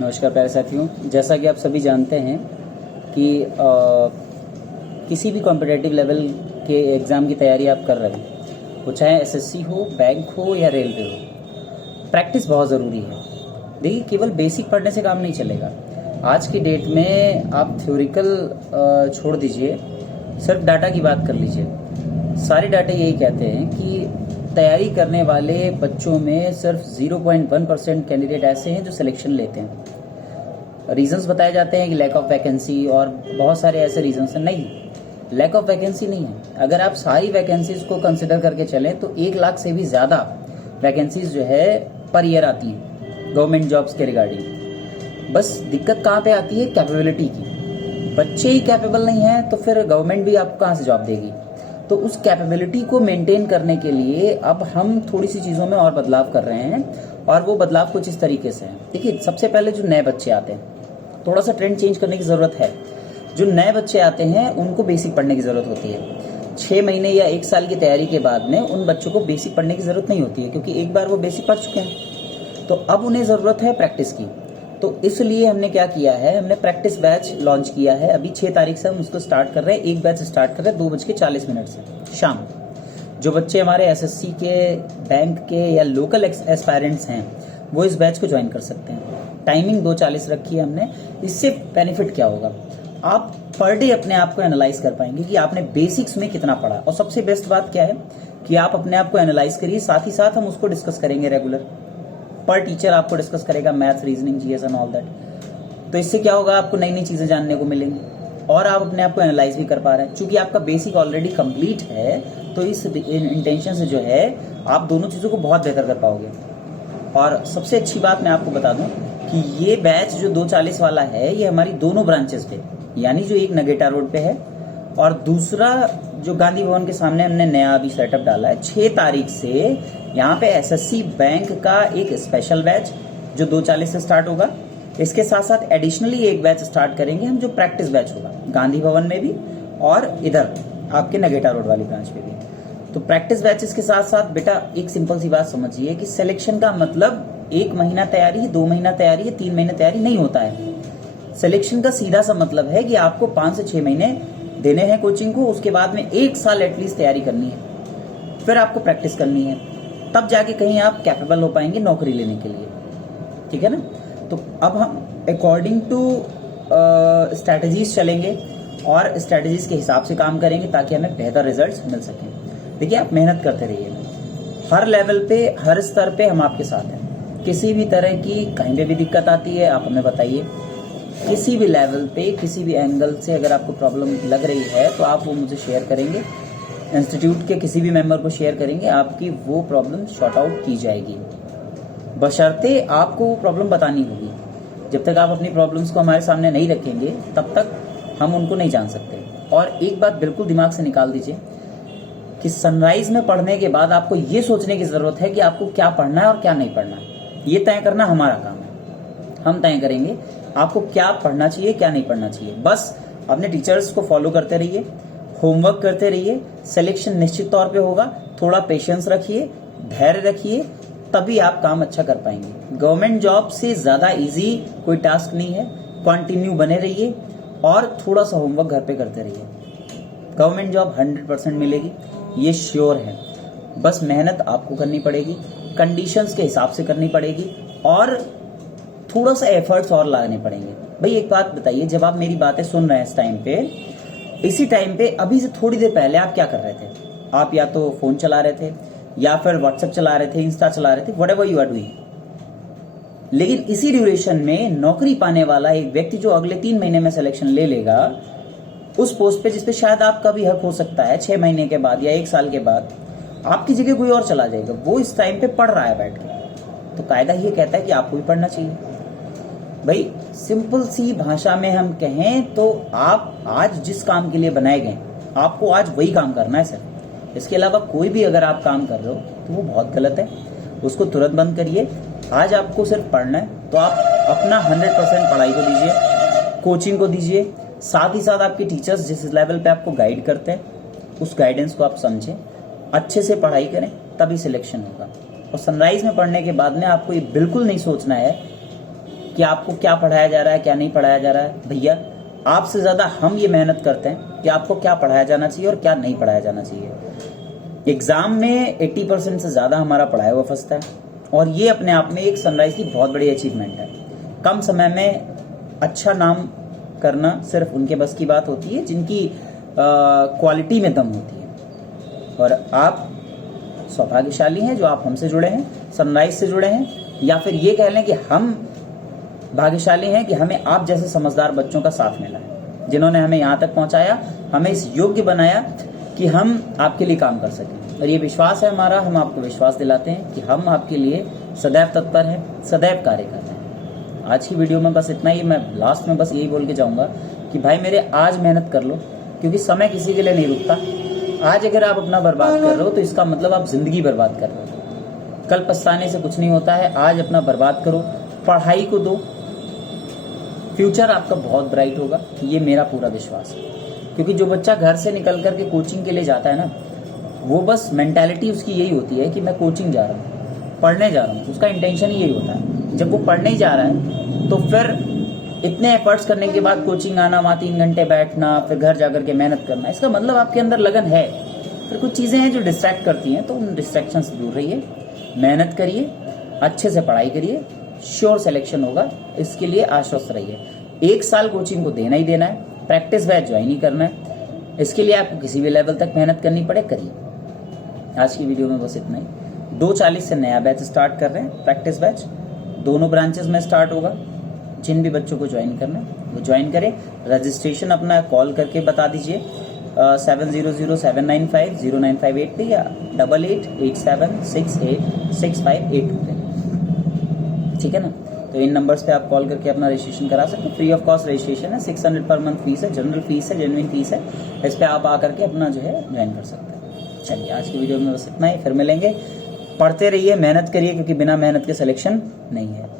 नमस्कार प्यारे साथियों, जैसा कि आप सभी जानते हैं कि किसी भी कॉम्पिटिटिव लेवल के एग्ज़ाम की तैयारी आप कर रहे हैं, वो चाहे एसएससी हो, बैंक हो या रेलवे हो, प्रैक्टिस बहुत ज़रूरी है। देखिए, केवल बेसिक पढ़ने से काम नहीं चलेगा। आज की डेट में आप थ्योरिकल छोड़ दीजिए, सिर्फ डाटा की बात कर लीजिए। सारे डाटा यही कहते हैं कि तैयारी करने वाले बच्चों में सिर्फ 0.1% कैंडिडेट ऐसे हैं जो सिलेक्शन लेते हैं। रीजंस बताए जाते हैं कि लैक ऑफ वैकेंसी और बहुत सारे ऐसे रीजंस हैं। नहीं, लैक ऑफ वैकेंसी नहीं है। अगर आप सारी वैकेंसीज को कंसिडर करके चलें तो 1 लाख से भी ज़्यादा वैकेंसीज जो है पर ईयर आती हैं गवर्नमेंट जॉब्स के रिगार्डिंग। बस दिक्कत कहाँ पे आती है? कैपेबिलिटी की। बच्चे ही कैपेबल नहीं हैं तो फिर गवर्नमेंट भी आपको कहाँ से जॉब देगी? तो उस कैपेबिलिटी को मेंटेन करने के लिए अब हम थोड़ी सी चीज़ों में और बदलाव कर रहे हैं, और वो बदलाव कुछ इस तरीके से है। देखिए, सबसे पहले जो नए बच्चे आते हैं, थोड़ा सा ट्रेंड चेंज करने की ज़रूरत है। जो नए बच्चे आते हैं उनको बेसिक पढ़ने की ज़रूरत होती है। 6 महीने या 1 साल की तैयारी के बाद में उन बच्चों को बेसिक पढ़ने की ज़रूरत नहीं होती है, क्योंकि एक बार वो बेसिक पढ़ चुके हैं। तो अब उन्हें ज़रूरत है प्रैक्टिस की। तो इसलिए हमने क्या किया है, हमने प्रैक्टिस बैच लॉन्च किया है। अभी 6 तारीख से हम उसको स्टार्ट कर रहे हैं। एक बैच स्टार्ट कर रहे हैं 2:40 से शाम। जो बच्चे हमारे एसएससी के, बैंक के या लोकल एस्पायरेंट्स हैं, वो इस बैच को ज्वाइन कर सकते हैं। टाइमिंग 2:40 रखी है हमने। इससे बेनिफिट क्या होगा? आप पर डे अपने आप को एनालाइज कर पाएंगे कि आपने बेसिक्स में कितना पढ़ा। और सबसे बेस्ट बात क्या है कि आप अपने आप को एनालाइज करिए, साथ ही साथ हम उसको डिस्कस करेंगे रेगुलर। पर टीचर आपको डिस्कस करेगा maths, reasoning, GS and all that. तो इससे क्या होगा? आपको नई नई चीज़ें जानने को मिलेंगी और आप अपने आप को एनालाइज भी कर पा रहे हैं। चूंकि आपका बेसिक ऑलरेडी कंप्लीट है, तो इस इंटेंशन से जो है आप दोनों चीज़ों को बहुत बेहतर कर पाओगे। और सबसे अच्छी बात मैं आपको बता दूं कि ये बैच जो 2:40 वाला है, ये हमारी दोनों ब्रांचेस पे, यानी जो एक नगेटा रोड पे है और दूसरा जो गांधी भवन के सामने हमने नया अभी सेटअप डाला है। 6 तारीख से यहाँ पे एसएससी बैंक का एक स्पेशल बैच जो 2:40 से स्टार्ट होगा। इसके साथ साथ एडिशनली एक बैच स्टार्ट करेंगे हम, जो प्रैक्टिस बैच होगा गांधी भवन में भी और इधर आपके नगेटा रोड वाली ब्रांच पे भी। तो प्रैक्टिस बैचेस के साथ साथ बेटा एक सिंपल सी बात समझिए कि सिलेक्शन का मतलब 1 महीना तैयारी, 2 महीना तैयारी, 3 महीने तैयारी नहीं होता है। सिलेक्शन का सीधा सा मतलब है कि आपको 5 से 6 महीने देने हैं कोचिंग को, उसके बाद में 1 साल एटलीस्ट तैयारी करनी है, फिर आपको प्रैक्टिस करनी है, तब जाके कहीं आप कैपेबल हो पाएंगे नौकरी लेने के लिए। ठीक है ना? तो अब हम अकॉर्डिंग टू स्ट्रैटेजीज चलेंगे और स्ट्रैटेजीज के हिसाब से काम करेंगे ताकि हमें बेहतर रिजल्ट्स मिल सकें। देखिए, आप मेहनत करते रहिए। हर लेवल पे, हर स्तर पे हम आपके साथ हैं। किसी भी तरह की कहीं पे भी दिक्कत आती है आप हमें बताइए। किसी भी लेवल पे, किसी भी एंगल से अगर आपको प्रॉब्लम लग रही है तो आप वो मुझे शेयर करेंगे, इंस्टीट्यूट के किसी भी मेंबर को शेयर करेंगे, आपकी वो प्रॉब्लम सॉर्ट आउट की जाएगी। बशर्ते आपको वो प्रॉब्लम बतानी होगी। जब तक आप अपनी प्रॉब्लम्स को हमारे सामने नहीं रखेंगे तब तक हम उनको नहीं जान सकते। और एक बात बिल्कुल दिमाग से निकाल दीजिए कि सनराइज में पढ़ने के बाद आपको ये सोचने की जरूरत है कि आपको क्या पढ़ना है और क्या नहीं पढ़ना है। ये तय करना हमारा काम है। हम तय करेंगे आपको क्या पढ़ना चाहिए, क्या नहीं पढ़ना चाहिए। बस अपने टीचर्स को फॉलो करते रहिए, होमवर्क करते रहिए, सिलेक्शन निश्चित तौर पे होगा। थोड़ा पेशेंस रखिए, धैर्य रखिए, तभी आप काम अच्छा कर पाएंगे। गवर्नमेंट जॉब से ज्यादा इजी कोई टास्क नहीं है। कंटिन्यू बने रहिए और थोड़ा सा होमवर्क घर पे करते रहिए। गवर्नमेंट जॉब 100% मिलेगी, ये श्योर है। बस मेहनत आपको करनी पड़ेगी, कंडीशंस के हिसाब से करनी पड़ेगी और थोड़ा सा एफर्ट्स और लगाने पड़ेंगे। भाई एक बात बताइए, जब आप मेरी बातें सुन रहे हैं इस टाइम पे, इसी टाइम पे अभी से थोड़ी देर पहले आप क्या कर रहे थे? आप या तो फोन चला रहे थे या फिर व्हाट्सएप चला रहे थे, इंस्टा चला रहे थे, व्हाटएवर यू आर डूइंग। लेकिन इसी ड्यूरेशन में नौकरी पाने वाला एक व्यक्ति जो अगले 3 महीने में सिलेक्शन ले लेगा उस पोस्ट पे जिसपे शायद आपका भी हक हो सकता है 6 महीने के बाद या 1 साल के बाद, आपकी जगह कोई और चला जाएगा। वो इस टाइम पे पढ़ रहा है बैठ के, तो कायदा ये कहता है कि आपको भी पढ़ना चाहिए। भाई सिंपल सी भाषा में हम कहें तो आप आज जिस काम के लिए बनाए गए, आपको आज वही काम करना है सर। इसके अलावा कोई भी अगर आप काम कर रहे हो तो वो बहुत गलत है, उसको तुरंत बंद करिए। आज आपको सिर्फ पढ़ना है तो आप अपना 100% पढ़ाई को दीजिए, कोचिंग को दीजिए। साथ ही साथ आपके टीचर्स जिस लेवल पे आपको गाइड करते हैं उस गाइडेंस को आप समझें, अच्छे से पढ़ाई करें, तभी सिलेक्शन होगा। और सनराइज में पढ़ने के बाद में आपको ये बिल्कुल नहीं सोचना है कि आपको क्या पढ़ाया जा रहा है, क्या नहीं पढ़ाया जा रहा है। भैया आपसे ज़्यादा हम ये मेहनत करते हैं कि आपको क्या पढ़ाया जाना चाहिए और क्या नहीं पढ़ाया जाना चाहिए। एग्ज़ाम में 80% से ज़्यादा हमारा पढ़ाया हुआ फंसता है, और ये अपने आप में एक सनराइज की बहुत बड़ी अचीवमेंट है। कम समय में अच्छा नाम करना सिर्फ उनके बस की बात होती है जिनकी क्वालिटी में दम होती है। और आप सौभाग्यशाली हैं जो आप हमसे जुड़े हैं, सनराइज से जुड़े हैं, या फिर ये कह लें कि हम भाग्यशाली हैं कि हमें आप जैसे समझदार बच्चों का साथ मिला है, जिन्होंने हमें यहाँ तक पहुँचाया, हमें इस योग्य बनाया कि हम आपके लिए काम कर सकें। और ये विश्वास है हमारा, हम आपको विश्वास दिलाते हैं कि हम आपके लिए सदैव तत्पर हैं, सदैव कार्य कर रहे हैं। आज की वीडियो में बस इतना ही। मैं लास्ट में बस यही बोल के जाऊँगा कि भाई मेरे आज मेहनत कर लो, क्योंकि समय किसी के लिए नहीं रुकता। आज अगर आप अपना बर्बाद कर रहे हो तो इसका मतलब आप जिंदगी बर्बाद कर रहे हो। कल पछताने से कुछ नहीं होता है। आज अपना बर्बाद करो, पढ़ाई को दो, फ्यूचर आपका बहुत ब्राइट होगा, ये मेरा पूरा विश्वास है। क्योंकि जो बच्चा घर से निकल करके कोचिंग के लिए जाता है ना, वो बस मेंटालिटी उसकी यही होती है कि मैं कोचिंग जा रहा हूँ, पढ़ने जा रहा हूँ। उसका इंटेंशन ही यही होता है। जब वो पढ़ने ही जा रहा है तो फिर इतने एफर्ट्स करने के बाद कोचिंग आना, वहाँ 3 घंटे बैठना, फिर घर जाकर के मेहनत करना, इसका मतलब आपके अंदर लगन है। फिर कुछ चीज़ें हैं जो डिस्ट्रैक्ट करती हैं, तो उन डिस्ट्रैक्शन से दूर रहिए, मेहनत करिए, अच्छे से पढ़ाई करिए, श्योर सिलेक्शन होगा, इसके लिए आश्वस्त रहिए। 1 साल कोचिंग को देना ही देना है, प्रैक्टिस बैच ज्वाइन ही करना है। इसके लिए आपको किसी भी लेवल तक मेहनत करनी पड़े, करिए। आज की वीडियो में बस इतना ही। 2:40 से नया बैच स्टार्ट कर रहे हैं, प्रैक्टिस बैच दोनों ब्रांचेस में स्टार्ट होगा। जिन भी बच्चों को ज्वाइन करना है वो ज्वाइन करें। रजिस्ट्रेशन अपना कॉल करके बता दीजिए 7007950958 पे या 8887686582 पे, ठीक है ना। तो इन नंबर्स पे आप कॉल करके अपना रजिस्ट्रेशन करा सकते हैं। फ्री ऑफ कॉस्ट रजिस्ट्रेशन है, 600 पर मंथ फीस है, जनरल फीस है, जेन्युइन फीस है। इस पे आप आकर के अपना जो है ज्वाइन कर सकते हैं। चलिए आज की वीडियो में बस इतना ही, फिर मिलेंगे। पढ़ते रहिए, मेहनत करिए, क्योंकि बिना मेहनत के सिलेक्शन नहीं है।